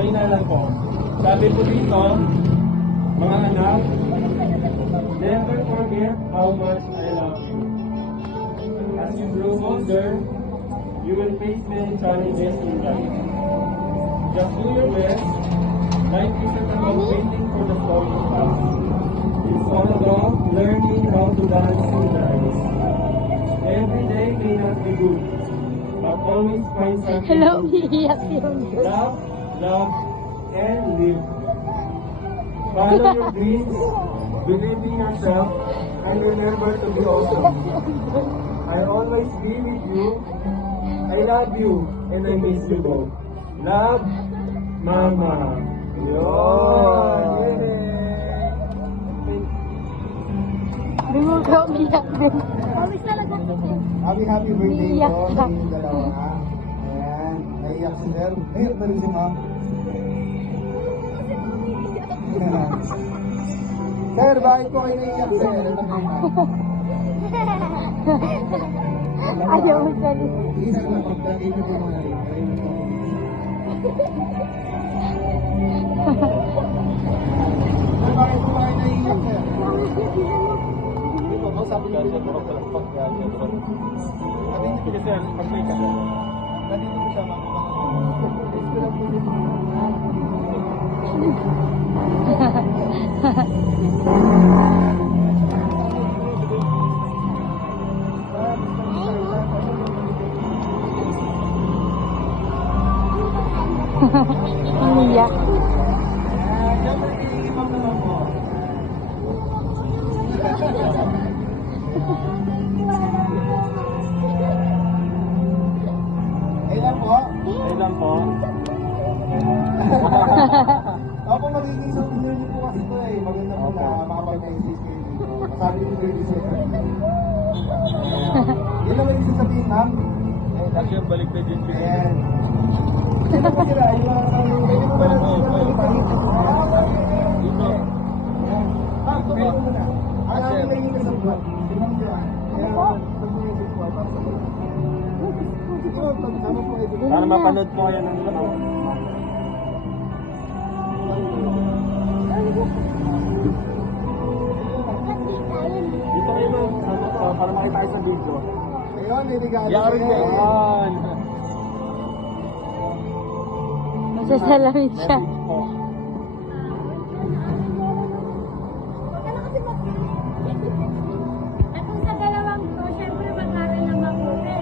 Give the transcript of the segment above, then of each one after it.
mahina lang po. Sabi po dito, mga anak, never forget how much I love you. As you grow older, you will face many challenges in life. Just do your best. Life isn't about waiting for the storm to pass. It's all about learning how to dance in the ice. Every day may not be good, but always find something Hello, to do. iiyak yun. Love, love, and live. Follow your dreams, believe in yourself, and remember to be awesome. I'll always be with you. I love you, and I miss you both. Love, Mama. Yun! Di mo ka umiyak din. Always talaga. Happy birthday Iiyak po ka. sa inyong dalawa, ha? Ayan, naiyak si Sir. Naiyak na rin si Ma'am. Sir, bakit po kayo naiyak, Sir? Ito na yung Ayaw mo salit. isa na pagdating na po mga rin. Sir, bakit po kayo naiyak, Sir? Hindi po, sabi niya siya po pagpag Sabi niyo, Sige sir, pag-play ka. nandito po siya, Ma'am. Umiyak. Ilan po? Ayun lang po. Ako magiging sa video niyo po kasi ito eh. Maganda po na makapag-exist kayo dito. Sabi ko kayo dito. Yun naman yung sasabihin, ma'am. Lagi ang balik na din. Ayan. Sino po sila? Yung mga kami po ba natin sila magpalit? Dito. Ma'am, kayo po muna. Ang aking naging kasabot. Si Ma'am Joanne. Ayan, pag-music po. Ito, sama po ito. Para mapanood po kayo ng ano. Dito kayo ma'am. Ano po, para makita kayo sa video. Ayun, niligaw. Yan! Yan! Masasalamin siya. Message po. At kung sa dalawang to, syempre mag-aral ng mabuti.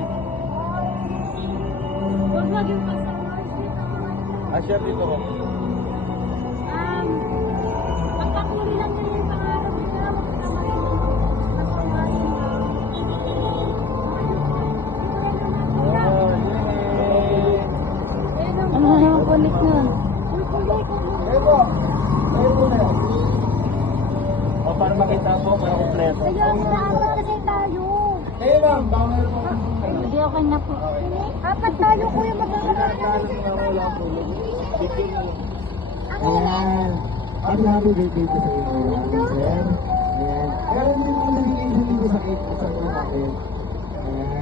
Huwag yung customers dito. Share dito ko. Pagpakuli lang nyo yung pangarap nila, huwag naman yung customers nila. Ano na naman punik nun? Ayun po. Ayun po na yan. O para makita po, para kompleto. Ayun, apat kasi tayo. Ayun, ma'am. Baka meron po. Hindi, okay na po. Apat tayo, kuya, magkakaroon Ayan. Happy birthday po sa inyo. Ayan. Ayan. Meron din po nabigay sa dito sa cake sa mga natin. Ayan.